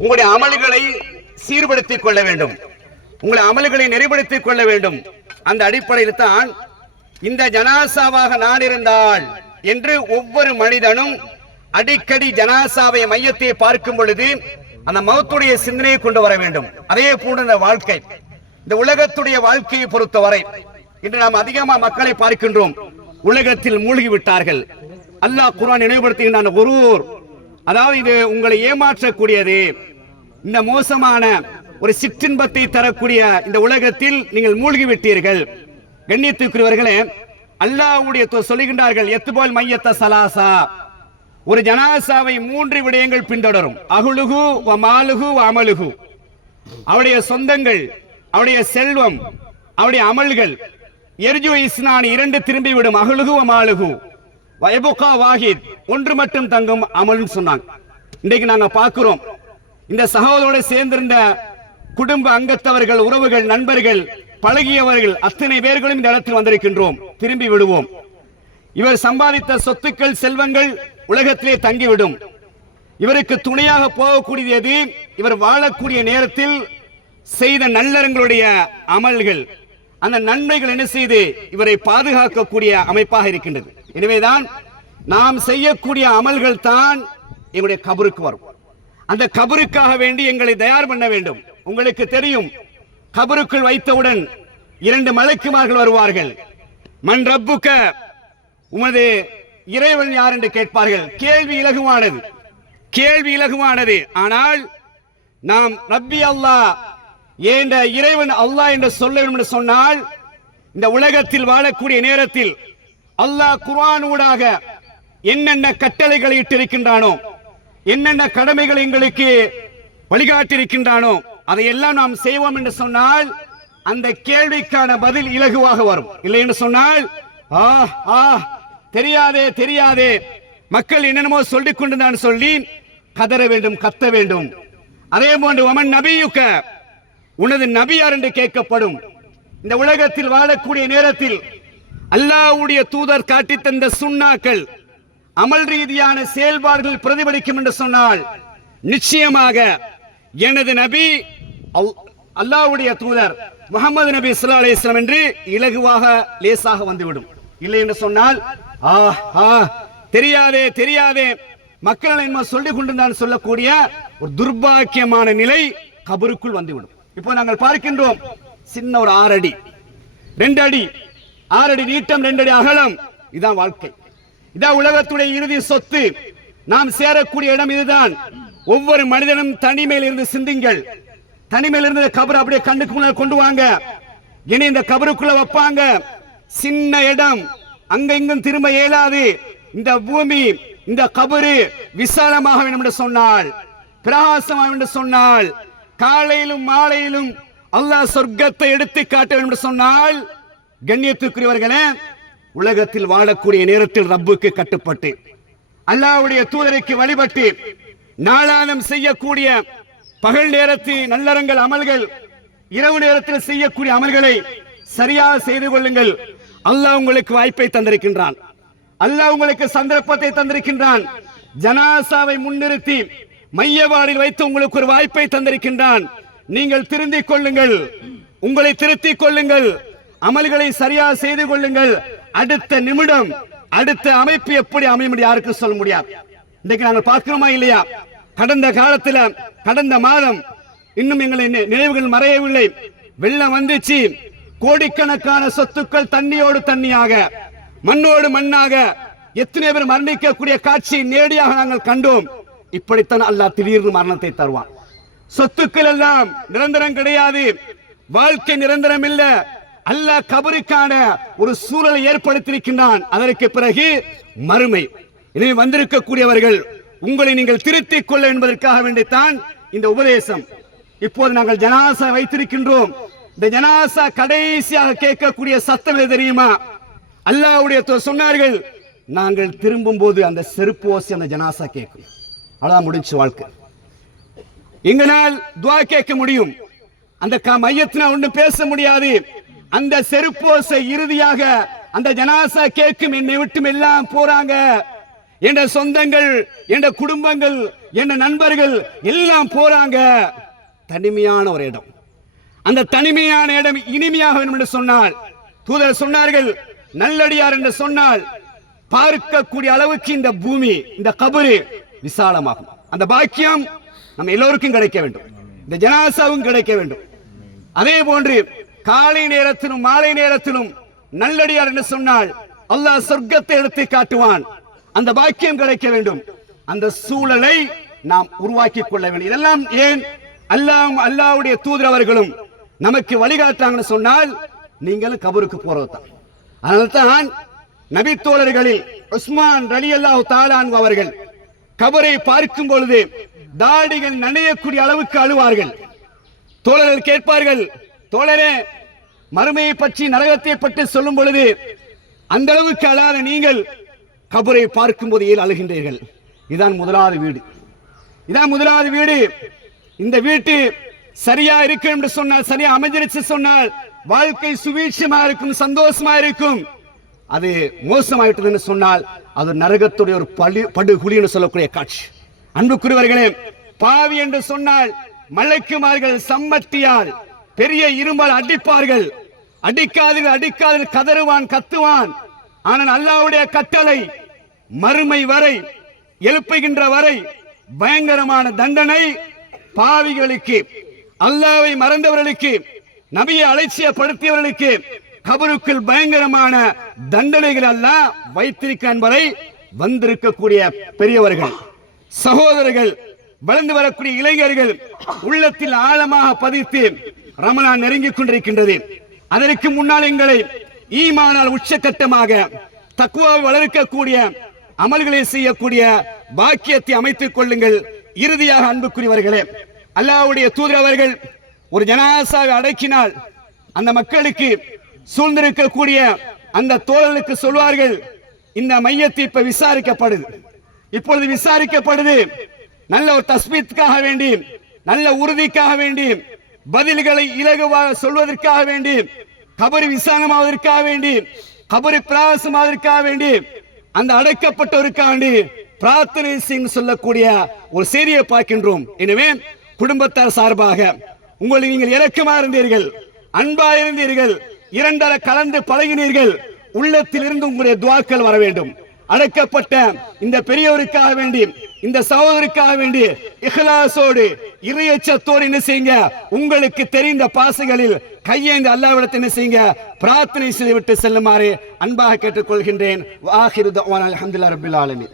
உங்களுடைய அமல்களை சீர்படுத்திக் கொள்ள வேண்டும். உங்களுடைய அமல்களை நெறிப்படுத்திக் கொள்ள வேண்டும். அந்த அடிப்படையில் தான் இந்த ஜனாசாவாக நான் இருந்தால் என்று ஒவ்வொரு மனிதனும் அடிக்கடி ஜனாசாவை மையத்தை பார்க்கும் பொழுது அந்த மகத்துடைய சிந்தனையை கொண்டு வர வேண்டும். அதே போன்ற இந்த வாழ்க்கை. இந்த உலகத்துடைய வாழ்க்கையை பொறுத்தவரை இன்று நாம் அதிகமா மக்களை பார்க்கின்றோம். உலகத்தில் மூழ்கி விட்டார்கள் அல்லாஹ் குரான் நினைவுபடுத்துகின்ற ஒரு அதாவது இது உங்களை ஏமாற்றக்கூடியது. இந்த மோசமான ஒரு சிற்றின்பத்தை தரக்கூடிய இந்த உலகத்தில் நீங்கள் மூழ்கி விட்டீர்கள் கண்ணியத்துக்குரியவர்களே அல்லாஹ்வுடைய தொ- சொல்லுகின்றார்கள் எத்துபோல் மையத்த சலாசா. ஒரு ஜனாசாவை மூன்று விடயங்கள் பின்தொடரும். அகுலுகு வ மாலுகு அமலுகு. அவருடைய சொந்தங்கள் அவருடைய செல்வம் அவருடைய அமல்கள் எர்ஜு இஸ்னான் இரண்டு திரும்பி விடும் மாலுகு. வயபுகா வாஹித் ஒன்று மட்டும் தங்கும் அமல்னு சொன்னாங்க. இன்றைக்கு நாங்க பார்க்கிறோம். இந்த சகோதரோட சேர்ந்திருந்த குடும்ப அங்கத்தவர்கள் உறவுகள் நண்பர்கள் பழகியவர்கள் அத்தனை பேர்களும் இந்த இடத்தில் வந்திருக்கின்றோம். திரும்பி விடுவோம். இவர் சம்பாதித்த சொத்துக்கள் செல்வங்கள் உலகத்திலே தங்கிவிடும். இவருக்கு துணையாக போகக்கூடியது இவர் வாழக்கூடிய நேரத்தில் செய்த நல்லறங்களுடைய அமல்கள். அந்த நன்மைகள் என்ன செய்து? இவரை பாதுகாக்கக்கூடிய அமைப்பாக இருக்கின்றது. எனவேதான் நாம் செய்யக்கூடிய அமல்கள் தான் எங்களுடைய கபருக்கு வரும். அந்த கபருக்காக வேண்டி எங்களை தயார் பண்ண வேண்டும். உங்களுக்கு தெரியும் கபருக்குள் வைத்தவுடன் இரண்டு மலைக்குமார்கள் வருவார்கள். மண் ரப்புக்க உமது இறைவன் யார் என்று கேட்பார்கள்? கேள்வி இலகுவானது. கேள்வி இலகுவானது. ஆனால் நாம் ரப்பி அல்லாஹ் என்ற இறைவன் அல்லாஹ் என்று சொல்ல வேண்டும் என்று சொன்னால் இந்த உலகத்தில் வாழக்கூடிய நேரத்தில் அல்லாஹ் குர்ஆன் ஊடாக என்னென்ன கட்டளைகளை இட்டிருக்கின்றானோ என்னென்ன கடமைகள் எங்களுக்கு வழிகாட்டியிருக்கின்றானோ அதையெல்லாம் நாம் செய்வோம் என்று சொன்னால் அந்த கேள்விக்கான பதில் இலகுவாக வரும். இல்லை என்று சொன்னால் ஆ ஆ தெரியாதே தெரியாதே மக்கள் என்னென்னமோ சொல்லிக் கொண்டு சொல்லி கதற வேண்டும் கத்த வேண்டும். அதே போன்று ஒமன் நபியுக்க உனது நபியார் என்று கேட்கப்படும். இந்த உலகத்தில் வாழக்கூடிய நேரத்தில் அல்லாஹ்வுடைய தூதர் காட்டி தந்த சுண்ணாக்கள் அமல் ரீதியான செயல்பாடுகள் பிரதிபலிக்கும் என்று சொன்னால் நிச்சயமாக எனது நபி அல்லாவுடைய தூதர் முகமது நபி இஸ்லா அலி இஸ்லாம் என்று இலகுவாக லேசாக வந்துவிடும். இல்லை என்று சொன்னால் ஆ ஆ தெரியாதே தெரியாதே மக்கள் என்ன சொல்லிக் கொண்டிருந்தான் சொல்லக்கூடிய ஒரு துர்பாக்கியமான நிலை கபருக்குள் வந்துவிடும். இப்போ நாங்கள் பார்க்கின்றோம் சின்ன ஒரு ஆறடி ரெண்டு அடி ஆறடி நீட்டம் ரெண்டடி அகலம். இதான் வாழ்க்கை. இதான் உலகத்துடைய இறுதி சொத்து. நாம் சேரக்கூடிய இடம் இதுதான். ஒவ்வொரு மனிதனும் தனிமையில் இருந்து சிந்திங்கள். தனிமையில் இருந்து கபர் அப்படியே கண்ணுக்கு முன்னாடி கொண்டு வாங்க. இனி இந்த கபருக்குள்ள வைப்பாங்க. சின்ன இடம். அங்க இங்கும் திரும்ப இயலாது. இந்த பூமி இந்த கபரு விசாலமாக வேண்டும் என்று சொன்னால் பிரகாசமாக என்று சொன்னால் காலையிலும் மாலையிலும் அல்லாஹ் சொர்க்கத்தை எடுத்து காட்ட வேண்டும் என்று சொன்னால் கண்ணியத்துக்குரியவர்களே உலகத்தில் வாழக்கூடிய நேரத்தில் ரப்புக்கு கட்டுப்பட்டு அல்லாவுடைய தூதரைக்கு வழிபட்டு நாளானம் செய்யக்கூடிய பகல் நேரத்தில் நல்லறங்கள் அமல்கள் இரவு நேரத்தில் செய்யக்கூடிய அமல்களை சரியாக செய்து கொள்ளுங்கள். அல்லாஹ் உங்களுக்கு வாய்ப்பை தந்திருக்கின்றான். அல்லாஹ் உங்களுக்கு சந்தர்ப்பத்தை தந்திருக்கின்றான். ஜனாசாவை முன்னிறுத்தி மையவாடில் வைத்து உங்களுக்கு ஒரு வாய்ப்பை தந்திருக்கின்றான். நீங்கள் திருந்திக் கொள்ளுங்கள். உங்களை திருத்திக் கொள்ளுங்கள். அமல்களை சரியாக செய்து கொள்ளுங்கள். அடுத்த நிமிடம் அடுத்த அமைப்பு எப்படி அமையும் யாருக்கும் சொல்ல முடியாது. இன்றைக்கு நாங்கள் பார்க்கிறோமா இல்லையா? கடந்த காலத்துல கடந்த மாதம் இன்னும் எங்களை நினைவுகள் மறையவில்லை. வெள்ளம் வந்துச்சு. கோடிக்கணக்கான சொத்துக்கள் தண்ணியோடு தண்ணியாக மண்ணோடு மண்ணாக எத்தனை பேர் மரணிக்கக்கூடிய காட்சியை நேரடியாக நாங்கள் கண்டோம். இப்படித்தான் அல்லாஹ் திடீர்னு மரணத்தை தருவான். சொத்துக்கள் எல்லாம் நிரந்தரம் கிடையாது. வாழ்க்கை நிரந்தரம் இல்லை. அல்லாஹ் கபருக்கான ஒரு சூழலை ஏற்படுத்தியிருக்கின்றான். அதற்கு பிறகு மறுமை. எனவே வந்திருக்கக்கூடியவர்கள் உங்களை நீங்கள் திருத்திக் கொள்ள என்பதற்காக வேண்டித்தான் இந்த உபதேசம். இப்போது நாங்கள் ஜனாசா வைத்திருக்கின்றோம். இந்த ஜனாசா கடைசியாக கேட்கக்கூடிய சத்தம் எது தெரியுமா? அல்லாவுடைய சொன்னார்கள் நாங்கள் திரும்பும் போது அந்த செருப்பு ஓசி அந்த ஜனாசா கேட்கும். அவ்வளோதான் முடிஞ்சு வாழ்க்கை. எங்களால் துவா கேட்க முடியும். அந்த க- மையத்தினா ஒன்றும் பேச முடியாது. அந்த செருப்போசை இறுதியாக அந்த ஜனாசா கேட்கும் என்னை விட்டும் எல்லாம் போறாங்க. என்ற சொந்தங்கள் என்ற குடும்பங்கள் என்ற நண்பர்கள் எல்லாம் போறாங்க. தனிமையான ஒரு இடம். அந்த தனிமையான இடம் இனிமையாக வேண்டும் என்று சொன்னால் தூதர் சொன்னார்கள் நல்லடியார் என்று சொன்னால் பார்க்கக்கூடிய அளவுக்கு இந்த பூமி இந்த கபரு விசாலமாகும். அந்த பாக்கியம் நம்ம எல்லோருக்கும் கிடைக்க வேண்டும். இந்த ஜனாசாவும் கிடைக்க வேண்டும். அதே போன்று காலை நேரத்திலும் மாலை நேரத்திலும் நல்லடியார் என்று சொன்னால் அல்லாஹ் சொர்க்கத்தை எடுத்து காட்டுவான். அந்த பாக்கியம் கிடைக்க வேண்டும். அந்த சூழலை நாம் உருவாக்கி கொள்ள வேண்டும். இதெல்லாம் ஏன்? அல்லாஹ் அல்லாவுடைய தூதரவர்களும் நமக்கு வழிகாட்டாங்கன்னு சொன்னால் நீங்களும் கபருக்கு போறது தான் அதனால தான் நபி தோழர்களில் உஸ்மான் ரலி அல்லாஹு தாலான் அவர்கள் கபரை பார்க்கும் பொழுது தாடிகள் நனையக்கூடிய அளவுக்கு அழுவார்கள். தோழர்கள் கேட்பார்கள் தோழரே மறுமையை பற்றி நரகத்தை பற்றி சொல்லும் பொழுது அந்த அளவுக்கு அழாத நீங்கள் கபரை பார்க்கும் போது ஏன் அழுகின்றீர்கள். இதான் முதலாவது வீடு. இதான் முதலாவது வீடு. இந்த வீட்டு சரியா இருக்கும் என்று சொன்னால் சரியா அமைஞ்சிருச்சு சொன்னால் வாழ்க்கை சுவீட்சமா இருக்கும் சந்தோஷமா இருக்கும். அது மோசமாயிட்டதுன்னு சொன்னால் அது நரகத்துடைய ஒரு பழி படுகுழி என்று சொல்லக்கூடிய காட்சி. அன்புக்குரியவர்களே பாவி என்று சொன்னால் மலைக்குமார்கள் சம்மத்தியால் பெரிய இருமல் அடிப்பார்கள். அடிக்காது அடிக்காது கதறுவான் கத்துவான். ஆனால் அல்லாஹ்வுடைய கட்டளை மறுமை வரை எழுப்புகின்ற வரை பயங்கரமான தண்டனை பாவிகளுக்கு அல்லாவை மறந்தவர்களுக்கு நபியை அலட்சியப்படுத்தியவர்களுக்கு கபருக்குள் பயங்கரமான தண்டனைகள் எல்லாம் வைத்திருக்க என்பதை வந்திருக்கக்கூடிய பெரியவர்கள் சகோதரர்கள் வளர்ந்து வரக்கூடிய இளைஞர்கள் உள்ளத்தில் ஆழமாக பதித்து ரமலான் நெருங்கிக் கொண்டிருக்கின்றது. அதற்கு முன்னால் எங்களை ஈமானால் உச்சக்கட்டமாக தக்குவாவை வளர்க்கக்கூடிய அமல்களை செய்யக்கூடிய பாக்கியத்தை அமைத்துக் கொள்ளுங்கள். இறுதியாக அன்புக்குரியவர்களே அல்லாவுடைய தூதர் அவர்கள் ஒரு ஜனாசாவை அடக்கினால் அந்த மக்களுக்கு சூழ்ந்திருக்கக்கூடிய அந்த தோழர்களுக்கு சொல்வார்கள் இந்த மையத்தை இப்ப விசாரிக்கப்படுது. இப்பொழுது விசாரிக்கப்படுது நல்ல ஒரு தஸ்மீத்துக்காக வேண்டி நல்ல உறுதிக்காக வேண்டி பதில்களை இலகுவாக சொல்வதற்காக வேண்டி கபரு விசாலமாவதற்காக வேண்டி கபரு பிரகாசமாவதற்காக வேண்டி அந்த அடைக்கப்பட்டவருக்காக வேண்டி பிரார்த்தனை செய்யும் சொல்லக்கூடிய ஒரு செய்தியை பார்க்கின்றோம். எனவே குடும்பத்தார் சார்பாக உங்களை நீங்கள் இறக்கமா இருந்தீர்கள் அன்பா இருந்தீர்கள் இரண்டர கலந்து பழகினீர்கள் உள்ளத்தில் இருந்து உங்களுடைய துவாக்கள் வர வேண்டும். அடைக்கப்பட்ட இந்த பெரியவருக்காக வேண்டி இந்த சகோதருக்காக வேண்டி இஹ்லாசோடு இறையச்சத்தோடு என்ன செய்யுங்க? உங்களுக்கு தெரிந்த பாசைகளில் கையேந்து அல்லாவிடத்தை என்ன செய்யுங்க? பிரார்த்தனை செய்துவிட்டு செல்லுமாறு அன்பாக கேட்டுக்கொள்கின்றேன். வாஹிரு தவான் அல்ஹம்துலில்லாஹி